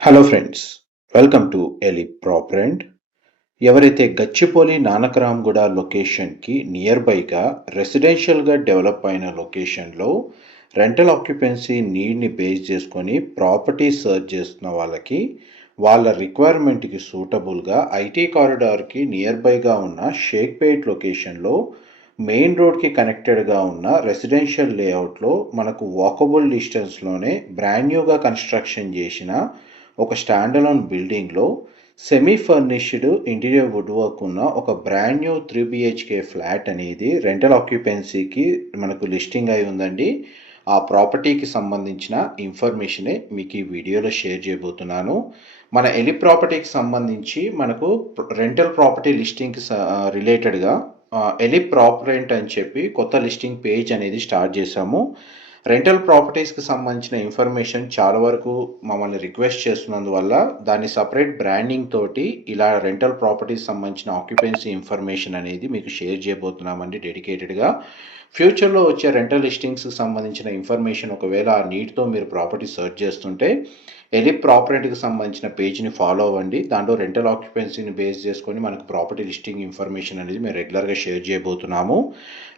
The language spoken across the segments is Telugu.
హలో ఫ్రెండ్స్, వెల్కమ్ టు ఎలి ప్రాపరెంట్. ఎవరైతే గచ్చిపోలి నానకరామ్గూడ లొకేషన్కి నియర్ బైగా రెసిడెన్షియల్గా డెవలప్ అయిన లొకేషన్లో రెంటల్ ఆక్యుపెన్సీ నీడ్ని బేస్ చేసుకొని ప్రాపర్టీ సర్చ్ చేస్తున్న వాళ్ళకి వాళ్ళ రిక్వైర్మెంట్కి సూటబుల్గా ఐటీ కారిడార్కి నియర్ బైగా ఉన్న షేక్పేట్ లొకేషన్లో మెయిన్ రోడ్కి కనెక్టెడ్గా ఉన్న రెసిడెన్షియల్ లేఅవుట్లో మనకు వాకబుల్ డిస్టెన్స్లోనే బ్రాండ్ న్యూగా కన్స్ట్రక్షన్ చేసిన ఒక స్టాండ్ అలోన్ బిల్డింగ్లో semi furnished interior wood work ఉన్న ఒక బ్రాండ్ న్యూ 3 BHK ఫ్లాట్ అనేది రెంటల్ ఆక్యుపెన్సీకి మనకు లిస్టింగ్ అయి ఉందండి. ఆ ప్రాపర్టీకి సంబంధించిన ఇన్ఫర్మేషనే మీకు ఈ వీడియోలో షేర్ చేయబోతున్నాను. మన ఎలి ప్రాపర్టీకి సంబంధించి మనకు రెంటల్ ప్రాపర్టీ లిస్టింగ్కి రిలేటెడ్గా ఎలి ప్రాపరెంట్ అని చెప్పి కొత్త లిస్టింగ్ పేజ్ అనేది స్టార్ట్ చేశాము. రెంటల్ ప్రాపర్టీస్కి సంబంధించిన ఇన్ఫర్మేషన్ చాలా వరకు మమ్మల్ని రిక్వెస్ట్ చేస్తున్నందువల్ల దాన్ని సపరేట్ బ్రాండింగ్ తోటి ఇలా రెంటల్ ప్రాపర్టీస్ సంబంధించిన ఆక్యుపెన్సీ ఇన్ఫర్మేషన్ అనేది మీకు షేర్ చేయబోతున్నామండి డెడికేటెడ్గా. ఫ్యూచర్లో వచ్చే రెంటల్ లిస్టింగ్స్కి సంబంధించిన ఇన్ఫర్మేషన్ ఒకవేళ ఆ నీడ్తో మీరు ప్రాపర్టీ సర్చ్ చేస్తుంటే ఎలి ప్రాపర్టీకి సంబంధించిన పేజ్ని ఫాలో అవ్వండి. దాంట్లో రెంటల్ ఆక్యుపెన్సీని బేస్ చేసుకొని మనకు ప్రాపర్టీ లిస్టింగ్ ఇన్ఫర్మేషన్ అనేది మేము రెగ్యులర్గా షేర్ చేయబోతున్నాము.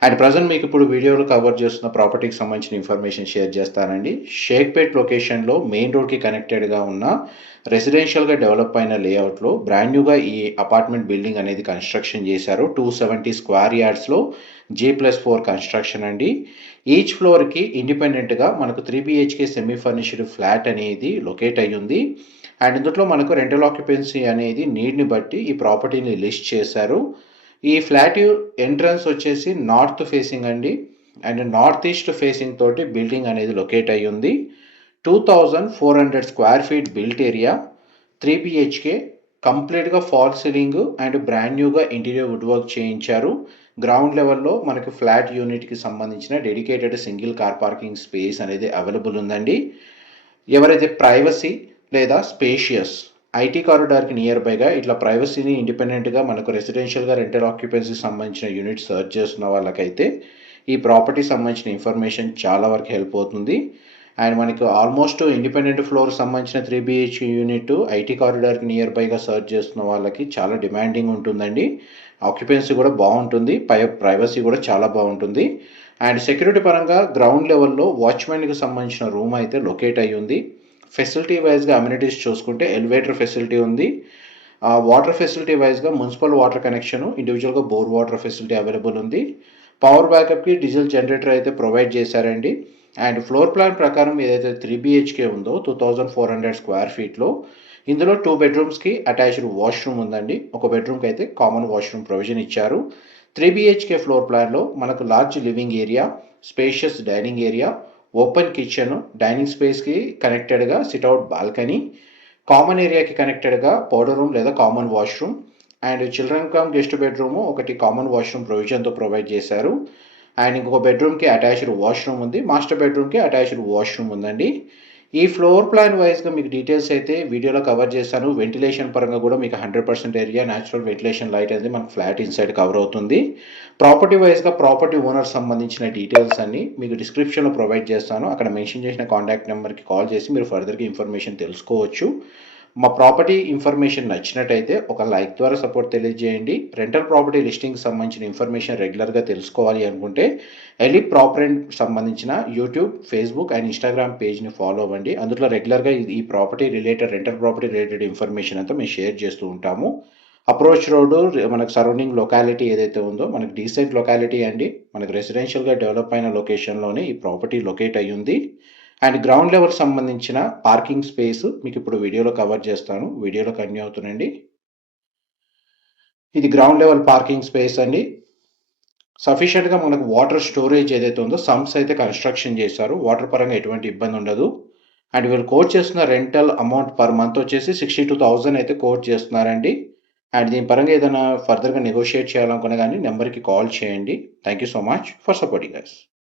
అండ్ ప్రజెంట్ మీకు ఇప్పుడు వీడియోలో కవర్ చేస్తున్న ప్రాపర్టీకి సంబంధించిన ఇన్ఫర్మేషన్ షేర్ చేస్తానండి. షేక్పేట్ లొకేషన్లో మెయిన్ రోడ్కి కనెక్టెడ్గా ఉన్న రెసిడెన్షియల్గా డెవలప్ అయిన లేఅవుట్లో బ్రాండ్ న్యూగా ఈ అపార్ట్మెంట్ బిల్డింగ్ అనేది కన్స్ట్రక్షన్ చేశారు. 270 స్క్వేర్ యార్డ్స్లో G+4 కన్స్ట్రక్షన్ అండి. ఈచ్ ఫ్లోర్కి ఇండిపెండెంట్గా మనకు 3 BHK సెమీ ఫర్నిష్డ్ ఫ్లాట్ అనేది లొకేట్ అయ్యింది. అండ్ ఇందులో మనకు రెంటల్ ఆక్యుపెన్సీ అనేది నీడ్ని బట్టి ఈ ప్రాపర్టీని లిస్ట్ చేశారు. ఈ ఫ్లాట్ ఎంట్రన్స్ వచ్చేసి నార్త్ ఫేసింగ్ అండి. అండ్ నార్త్ ఈస్ట్ ఫేసింగ్ తోటి బిల్డింగ్ అనేది లొకేట్ అయ్యి ఉంది. 2400 square feet built area, 3 BHK, కంప్లీట్గా ఫాల్ సీలింగ్ అండ్ బ్రాండ్ న్యూగా ఇంటీరియర్ వుడ్ వర్క్ చేయించారు. గ్రౌండ్ లెవెల్లో మనకు ఫ్లాట్ యూనిట్కి సంబంధించిన dedicated single car parking space అనేది అవైలబుల్ ఉందండి. ఎవరైతే ప్రైవసీ లేదా స్పేషియస్ ఐటీ కారిడార్కి నియర్ బైగా ఇట్లా ప్రైవసీని ఇండిపెండెంట్గా మనకు రెసిడెన్షియల్గా రెంటల్ ఆక్యుపెన్సీకి సంబంధించిన యూనిట్ సర్చ్ చేస్తున్న వాళ్ళకైతే ఈ ప్రాపర్టీ సంబంధించిన ఇన్ఫర్మేషన్ చాలా వరకు హెల్ప్ అవుతుంది. అండ్ మనకు ఆల్మోస్ట్ ఇండిపెండెంట్ ఫ్లోర్ సంబంధించిన 3 BHK యూనిట్ ఐటీ కారిడార్కి నియర్ బైగా సర్చ్ చేస్తున్న వాళ్ళకి చాలా డిమాండింగ్ ఉంటుందండి. ఆక్యుపెన్సీ కూడా బాగుంటుంది, ప్రైవసీ కూడా చాలా బాగుంటుంది. అండ్ సెక్యూరిటీ పరంగా గ్రౌండ్ లెవెల్లో వాచ్మెన్కి సంబంధించిన రూమ్ అయితే లొకేట్ అయ్యి ఉంది. ఫెసిలిటీ వైజ్గా అమ్యూనిటీస్ చూసుకుంటే ఎలివేటర్ ఫెసిలిటీ ఉంది. వాటర్ ఫెసిలిటీ వైజ్గా మున్సిపల్ వాటర్ కనెక్షన్, ఇండివిజువల్గా బోర్ వాటర్ ఫెసిలిటీ అవైలబుల్ ఉంది. పవర్ బ్యాకప్కి డీజిల్ జనరేటర్ అయితే ప్రొవైడ్ చేశారండి. అండ్ ఫ్లోర్ ప్లాన్ ప్రకారం ఏదైతే 3 BHK ఉందో 2400 స్క్వేర్ ఫీట్లో ఇందులో 2 బెడ్రూమ్స్కి అటాచ్డ్ వాష్రూమ్ ఉందండి. ఒక బెడ్రూమ్కి అయితే కామన్ వాష్రూమ్ ప్రొవిజన్ ఇచ్చారు. 3 BHK ఫ్లోర్ ప్లాన్లో మనకు large living area, spacious dining area, open kitchen, dining స్పేస్కి కనెక్టెడ్గా సిట్అవుట్ బాల్కనీ, కామన్ ఏరియాకి కనెక్టెడ్గా పౌడర్ రూమ్ లేదా common washroom, and children cum guest bedroom ఒకటి కామన్ వాష్రూమ్ ప్రొవిజన్తో ప్రొవైడ్ చేశారు. అండ్ ఇంకొక బెడ్రూమ్కి అటాచ్డ్ వాష్రూమ్ ఉంది. మాస్టర్ బెడ్రూమ్కి అటాచ్డ్ వాష్రూమ్ ఉందండి. ఈ ఫ్లోర్ ప్లాన్ వైజ్గా మీకు డీటెయిల్స్ అయితే వీడియోలో కవర్ చేశాను. వెంటిలేషన్ పరంగా కూడా మీకు 100% ఏరియా న్యాచురల్ వెంటిలేషన్ లైట్ అనేది మనకు ఫ్లాట్ ఇన్సైడ్ కవర్ అవుతుంది. ప్రాపర్టీ వైజ్గా ప్రాపర్టీ ఓనర్ సంబంధించిన డీటెయిల్స్ అన్ని మీకు డిస్క్రిప్షన్లో ప్రొవైడ్ చేస్తాను. అక్కడ మెన్షన్ చేసిన కాంటాక్ట్ నెంబర్కి కాల్ చేసి మీరు ఫర్దర్గా ఇన్ఫర్మేషన్ తెలుసుకోవచ్చు. మా ప్రాపర్టీ ఇన్ఫర్మేషన్ నచ్చినట్టయితే ఒక లైక్ ద్వారా సపోర్ట్ తెలియజేయండి. రెంటల్ ప్రాపర్టీ లిస్టింగ్కి సంబంధించిన ఇన్ఫర్మేషన్ రెగ్యులర్గా తెలుసుకోవాలి అనుకుంటే ఎలి ప్రాపరెంట్ సంబంధించిన యూట్యూబ్, ఫేస్బుక్ అండ్ ఇన్స్టాగ్రామ్ పేజ్ని ఫాలో అవ్వండి. అందులో రెగ్యులర్గా ఈ property related rental property related information అంతా మేము షేర్ చేస్తూ ఉంటాము. అప్రోచ్ రోడ్డు మనకు సరౌండింగ్ లొకాలిటీ ఏదైతే ఉందో మనకు డీసెంట్ లొకాలిటీ అండి. మనకు రెసిడెన్షియల్గా డెవలప్ అయిన లొకేషన్లోనే ఈ ప్రాపర్టీ లొకేట్ అయ్యి ఉంది. అండ్ గ్రౌండ్ లెవెల్ సంబంధించిన పార్కింగ్ స్పేస్ మీకు ఇప్పుడు వీడియోలో కవర్ చేస్తాను. వీడియోలో కంటిన్యూ అవుతుందండి. ఇది గ్రౌండ్ లెవెల్ పార్కింగ్ స్పేస్ అండి. సఫిషియెంట్గా మనకు వాటర్ స్టోరేజ్ ఏదైతే ఉందో సమ్స్ అయితే కన్స్ట్రక్షన్ చేశారు. వాటర్ పరంగా ఎటువంటి ఇబ్బంది ఉండదు. అండ్ వీళ్ళు కోట్ చేస్తున్న రెంటల్ అమౌంట్ పర్ మంత్ వచ్చేసి 62,000 అయితే కోట్ చేస్తున్నారండి. అండ్ దీని పరంగా ఏదైనా ఫర్దర్గా నెగోషియేట్ చేయాలనుకున్నా కానీ నెంబర్కి కాల్ చేయండి. Thank you so much for supporting us.